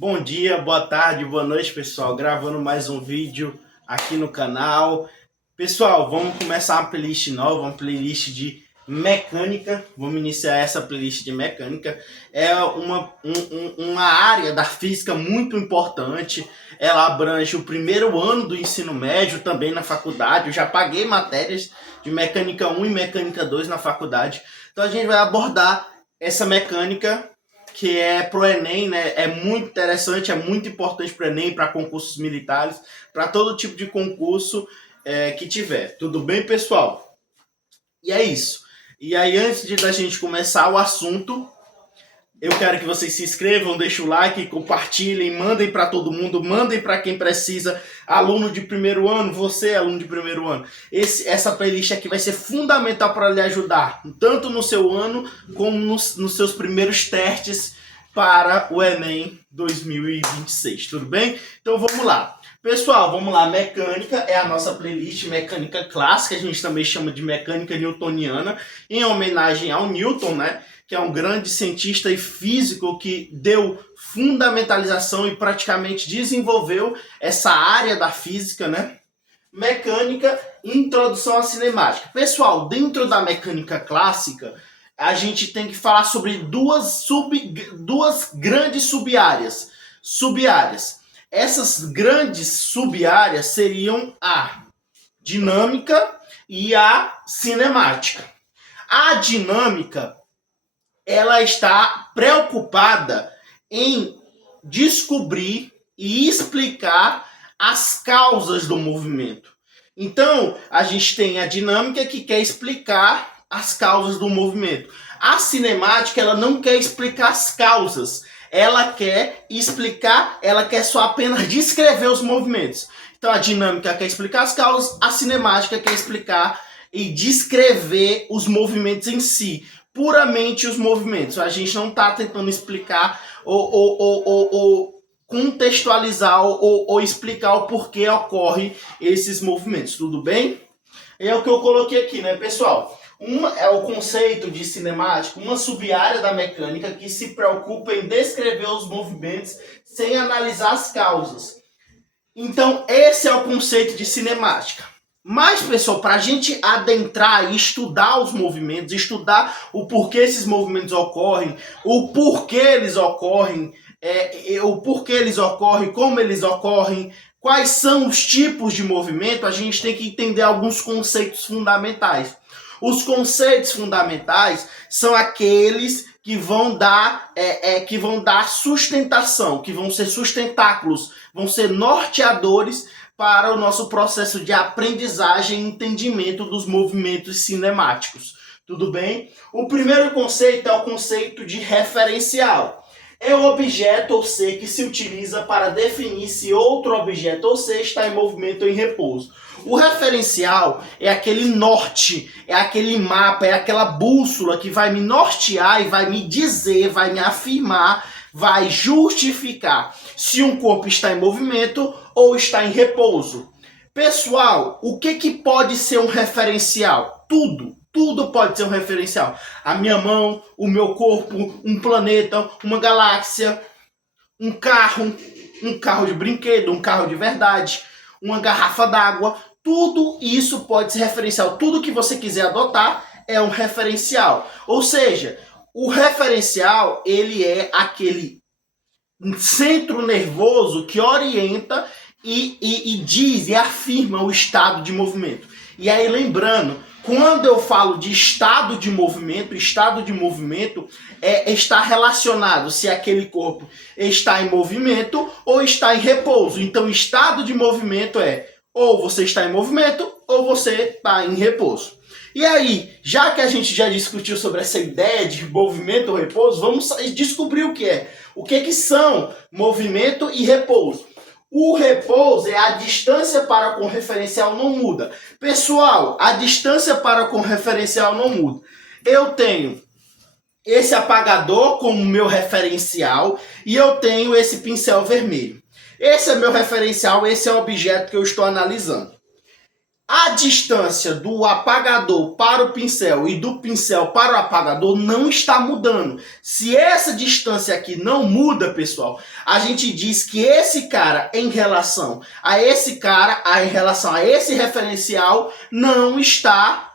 Bom dia, boa tarde, boa noite, pessoal. Gravando mais um vídeo aqui no canal. Pessoal, vamos começar uma playlist nova, uma playlist de mecânica. Vamos iniciar essa playlist de mecânica. É uma área da física muito importante. Ela abrange o primeiro ano do ensino médio, também na faculdade. Eu já paguei matérias de mecânica 1 e mecânica 2 na faculdade. Então a gente vai abordar essa mecânica que é pro Enem, né? É muito interessante, é muito importante pro Enem, para concursos militares, para todo tipo de concurso que tiver. Tudo bem, pessoal? E é isso. E aí, antes da gente começar o assunto, eu quero que vocês se inscrevam, deixem o like, compartilhem, mandem para todo mundo, mandem para quem precisa, aluno de primeiro ano, você aluno de primeiro ano. Essa playlist aqui vai ser fundamental para lhe ajudar, tanto no seu ano como nos seus primeiros testes para o Enem 2026, tudo bem? Então vamos lá. Pessoal, vamos lá, mecânica é a nossa playlist, mecânica clássica, a gente também chama de mecânica newtoniana, em homenagem ao Newton, né? Que é um grande cientista e físico que deu fundamentalização e praticamente desenvolveu essa área da física, né? Mecânica, introdução à cinemática. Pessoal, dentro da mecânica clássica, a gente tem que falar sobre duas grandes sub-áreas. Essas grandes sub-áreas seriam a dinâmica e a cinemática. A dinâmica, ela está preocupada em descobrir e explicar as causas do movimento. Então, a gente tem a dinâmica que quer explicar as causas do movimento. A cinemática, ela não quer explicar as causas. Ela quer explicar, ela quer só apenas descrever os movimentos. Então, a dinâmica quer explicar as causas, a cinemática quer explicar e descrever os movimentos em si. Puramente os movimentos. A gente não está tentando explicar ou contextualizar ou explicar o porquê ocorre esses movimentos. Tudo bem? É o que eu coloquei aqui, né, pessoal? É o conceito de cinemática, uma sub-área da mecânica que se preocupa em descrever os movimentos sem analisar as causas. Então, esse é o conceito de cinemática. Mas, pessoal, para a gente adentrar e estudar os movimentos, estudar o porquê esses movimentos ocorrem, o porquê eles ocorrem, como eles ocorrem, quais são os tipos de movimento, a gente tem que entender alguns conceitos fundamentais. Os conceitos fundamentais são aqueles que vão dar sustentação, que vão ser sustentáculos, vão ser norteadores para o nosso processo de aprendizagem e entendimento dos movimentos cinemáticos. Tudo bem? O primeiro conceito é o conceito de referencial. É o objeto ou ser que se utiliza para definir se outro objeto ou ser está em movimento ou em repouso. O referencial é aquele norte, é aquele mapa, é aquela bússola que vai me nortear e vai me dizer, vai me afirmar, vai justificar se um corpo está em movimento ou está em repouso. Pessoal, o que pode ser um referencial? Tudo pode ser um referencial. A minha mão, o meu corpo, um planeta, uma galáxia, um carro de brinquedo, um carro de verdade, uma garrafa d'água. Tudo isso pode ser referencial. Tudo que você quiser adotar é um referencial. Ou seja, o referencial, ele é aquele centro nervoso que orienta e diz e afirma o estado de movimento. E aí, lembrando, quando eu falo de estado de movimento está relacionado se aquele corpo está em movimento ou está em repouso. Então, estado de movimento é ou você está em movimento ou você está em repouso. E aí, já que a gente já discutiu sobre essa ideia de movimento ou repouso, vamos descobrir o que é. O que são movimento e repouso? O repouso é a distância para com o referencial não muda. Pessoal, a distância para com o referencial não muda. Eu tenho esse apagador como meu referencial e eu tenho esse pincel vermelho. Esse é meu referencial, esse é o objeto que eu estou analisando. A distância do apagador para o pincel e do pincel para o apagador não está mudando. Se essa distância aqui não muda, pessoal, a gente diz que esse cara em relação a esse cara, em relação a esse referencial, não está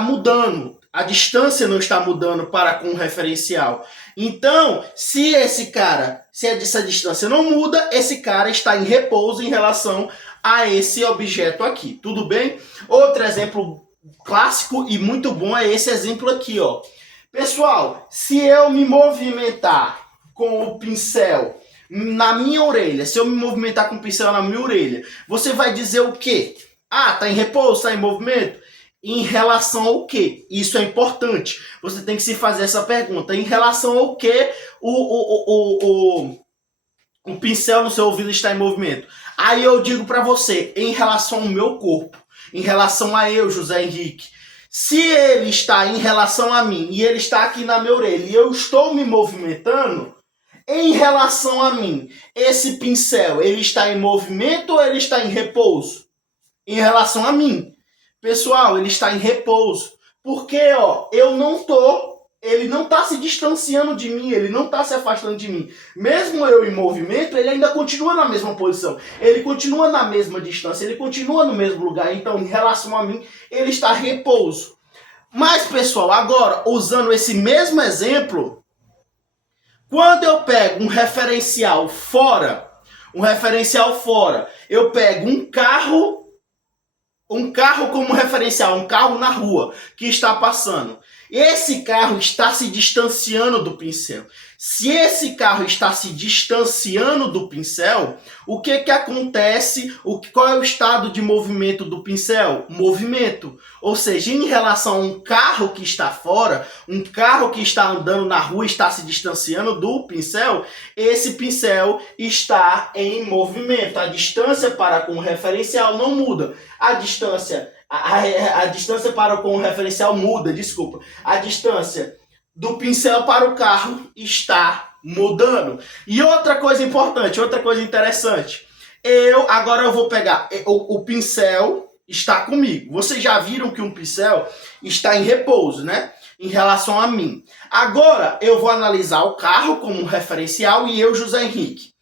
mudando. A distância não está mudando para com o referencial. Então, se essa distância não muda, esse cara está em repouso em relação a esse objeto aqui. Tudo bem? Outro exemplo clássico e muito bom é esse exemplo aqui, ó. Pessoal, se eu me movimentar com o pincel na minha orelha, se eu me movimentar com o pincel na minha orelha, você vai dizer o quê? Ah, tá em repouso, tá em movimento? Em relação ao quê? Isso é importante. Você tem que se fazer essa pergunta. Em relação ao quê o pincel no seu ouvido está em movimento? Aí eu digo para você, em relação ao meu corpo, em relação a eu, José Henrique. Se ele está em relação a mim e ele está aqui na minha orelha e eu estou me movimentando, em relação a mim, esse pincel, ele está em movimento ou ele está em repouso? Em relação a mim. Pessoal, ele está em repouso. Porque, ó, ele não está se distanciando de mim, ele não está se afastando de mim. Mesmo eu em movimento, ele ainda continua na mesma posição. Ele continua na mesma distância, ele continua no mesmo lugar. Então, em relação a mim, ele está em repouso. Mas, pessoal, agora, usando esse mesmo exemplo, quando eu pego um referencial fora, eu pego um carro como referencial, um carro na rua que está passando. Esse carro está se distanciando do pincel. Se esse carro está se distanciando do pincel, o que acontece? Qual é o estado de movimento do pincel? Movimento. Ou seja, em relação a um carro que está fora, um carro que está andando na rua está se distanciando do pincel, esse pincel está em movimento. A distância para com o referencial não muda. A distância para com o referencial muda, desculpa. A distância do pincel para o carro está mudando. E outra coisa importante, outra coisa interessante. Agora eu vou pegar, o pincel está comigo. Vocês já viram que um pincel está em repouso, né? Em relação a mim. Agora eu vou analisar o carro como referencial e eu, José Henrique.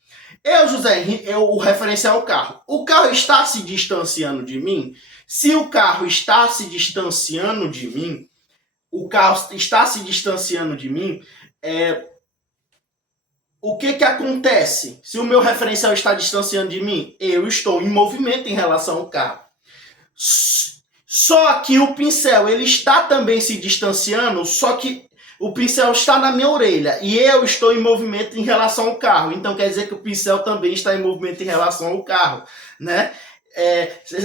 O referencial é o carro. O carro está se distanciando de mim? Se o carro está se distanciando de mim, o que acontece? Se o meu referencial está distanciando de mim, eu estou em movimento em relação ao carro. Só que o pincel, ele está também se distanciando, só que o pincel está na minha orelha e eu estou em movimento em relação ao carro. Então quer dizer que o pincel também está em movimento em relação ao carro, né?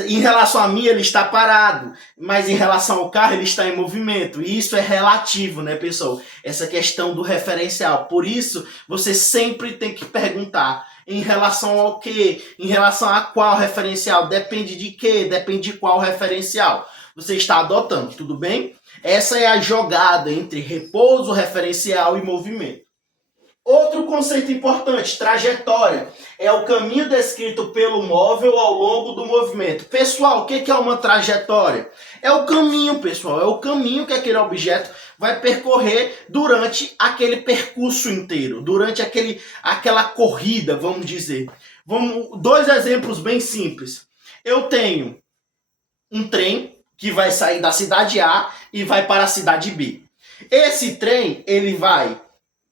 Em relação a mim ele está parado, mas em relação ao carro ele está em movimento. E isso é relativo, né, pessoal? Essa questão do referencial. Por isso, você sempre tem que perguntar em relação ao quê? Em relação a qual referencial? Depende de quê? Depende de qual referencial você está adotando, tudo bem? Essa é a jogada entre repouso, referencial e movimento. Outro conceito importante, trajetória. É o caminho descrito pelo móvel ao longo do movimento. Pessoal, o que é uma trajetória? É o caminho, pessoal. É o caminho que aquele objeto vai percorrer durante aquele percurso inteiro. Durante aquela corrida, vamos dizer. Dois exemplos bem simples. Eu tenho um trem que vai sair da cidade A e vai para a cidade B. Esse trem, ele vai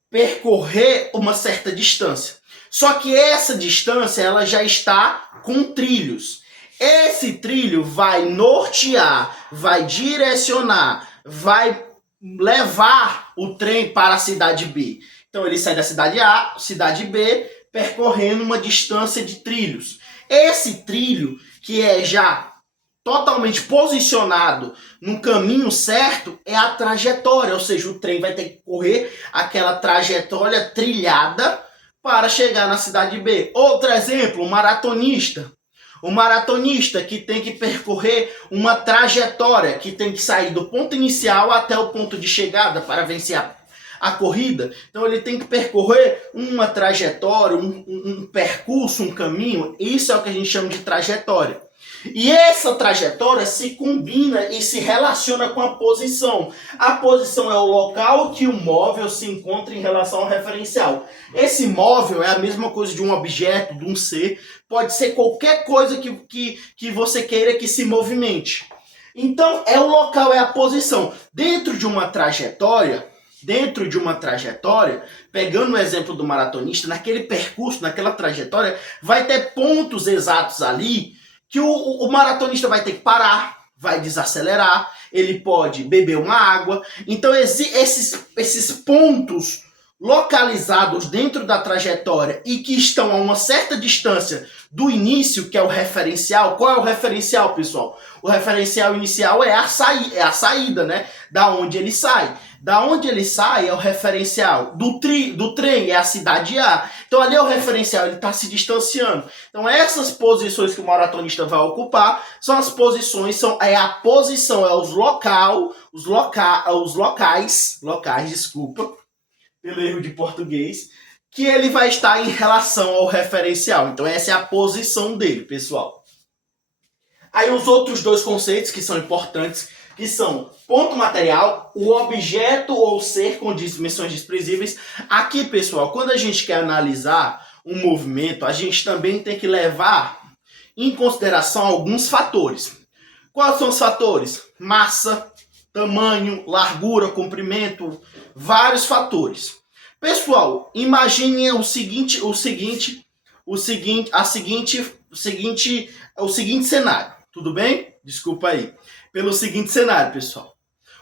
percorrer uma certa distância. Só que essa distância ela já está com trilhos. Esse trilho vai nortear, vai direcionar, vai levar o trem para a cidade B. Então ele sai da cidade A, cidade B, percorrendo uma distância de trilhos. Esse trilho, que é já totalmente posicionado no caminho certo, é a trajetória, ou seja, o trem vai ter que correr aquela trajetória trilhada para chegar na cidade B. Outro exemplo, o maratonista. O maratonista que tem que percorrer uma trajetória, que tem que sair do ponto inicial até o ponto de chegada para vencer a corrida. Então ele tem que percorrer uma trajetória, um percurso, um caminho. Isso é o que a gente chama de trajetória. E essa trajetória se combina e se relaciona com a posição. A posição é o local que o móvel se encontra em relação ao referencial. Esse móvel é a mesma coisa de um objeto, de um ser. Pode ser qualquer coisa que você queira que se movimente. Então, é o local, é a posição. Dentro de uma trajetória, pegando o exemplo do maratonista, naquele percurso, naquela trajetória, vai ter pontos exatos ali que o maratonista vai ter que parar, vai desacelerar, ele pode beber uma água. Então, esses pontos localizados dentro da trajetória e que estão a uma certa distância do início, que é o referencial. Qual é o referencial, pessoal? O referencial inicial é a saída, né? Da onde ele sai. Da onde ele sai é o referencial. Do trem é a cidade A. Então ali é o referencial, ele está se distanciando. Então essas posições que o maratonista vai ocupar são as posições, os locais, desculpa, pelo erro de português, que ele vai estar em relação ao referencial. Então essa é a posição dele, pessoal. Aí os outros dois conceitos que são importantes, que são ponto material, o objeto ou ser com dimensões desprezíveis. Aqui, pessoal, quando a gente quer analisar um movimento, a gente também tem que levar em consideração alguns fatores. Quais são os fatores? Massa, tamanho, largura, comprimento, vários fatores. Pessoal, imagine o seguinte cenário. Tudo bem? Desculpa aí. Pelo seguinte cenário, pessoal.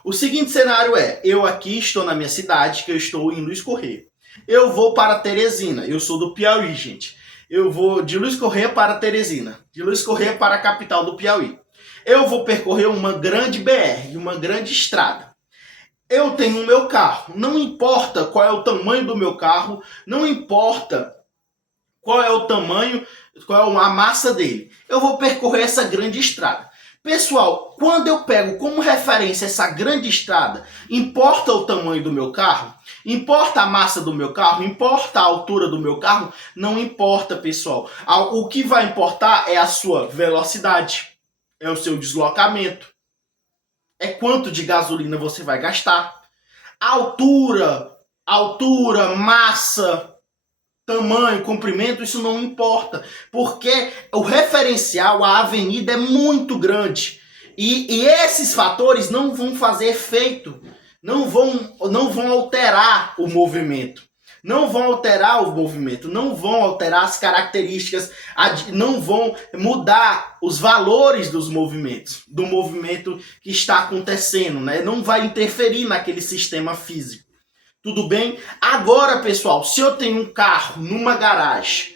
O seguinte cenário é, eu aqui estou na minha cidade, que eu estou em Luiz Correia. Eu vou para Teresina, eu sou do Piauí, gente. Eu vou de Luiz Correia para Teresina, de Luiz Correia para a capital do Piauí. Eu vou percorrer uma grande BR, uma grande estrada. Eu tenho o meu carro, não importa qual é o tamanho do meu carro, não importa qual é o tamanho, qual é a massa dele. Eu vou percorrer essa grande estrada. Pessoal, quando eu pego como referência essa grande estrada, importa o tamanho do meu carro? Importa a massa do meu carro? Importa a altura do meu carro? Não importa, pessoal. O que vai importar é a sua velocidade, é o seu deslocamento, é quanto de gasolina você vai gastar. Altura, massa, tamanho, comprimento, isso não importa, porque o referencial, a avenida é muito grande e esses fatores não vão fazer efeito, não vão alterar o movimento, não vão alterar as características, não vão mudar os valores dos movimentos, do movimento que está acontecendo, né? Não vai interferir naquele sistema físico. Tudo bem? Agora, pessoal, se eu tenho um carro numa garagem,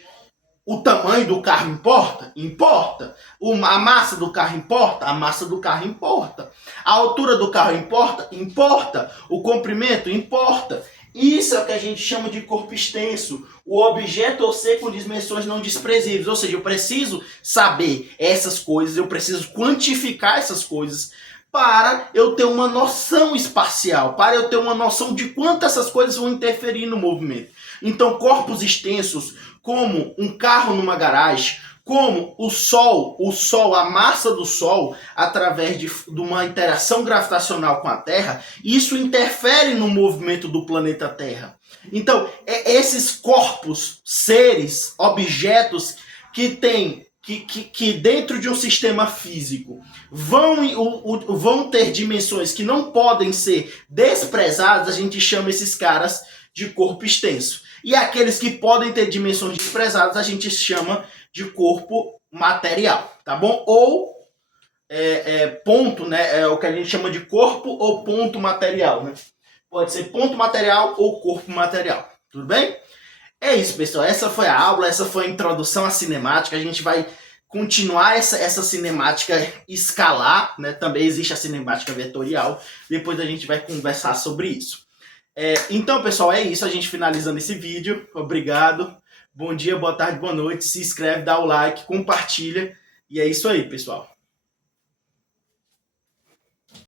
o tamanho do carro importa? Importa. A massa do carro importa? A massa do carro importa. A altura do carro importa? Importa. O comprimento? Importa. Isso é o que a gente chama de corpo extenso. O objeto ou ser com dimensões não desprezíveis. Ou seja, eu preciso saber essas coisas, eu preciso quantificar essas coisas para eu ter uma noção espacial, para eu ter uma noção de quanto essas coisas vão interferir no movimento. Então, corpos extensos, como um carro numa garagem, como o Sol, a massa do Sol, através de uma interação gravitacional com a Terra, isso interfere no movimento do planeta Terra. Então, esses corpos, seres, objetos que têm que dentro de um sistema físico vão ter dimensões que não podem ser desprezadas, a gente chama esses caras de corpo extenso. E aqueles que podem ter dimensões desprezadas, a gente chama de corpo material, tá bom? Ou ponto, né? É o que a gente chama de corpo ou ponto material, né? Pode ser ponto material ou corpo material, tudo bem? É isso, pessoal. Essa foi a aula, essa foi a introdução à cinemática. A gente vai continuar essa cinemática escalar, né? Também existe a cinemática vetorial. Depois a gente vai conversar sobre isso. Então, pessoal, é isso. A gente finalizando esse vídeo. Obrigado. Bom dia, boa tarde, boa noite. Se inscreve, dá o like, compartilha. E é isso aí, pessoal.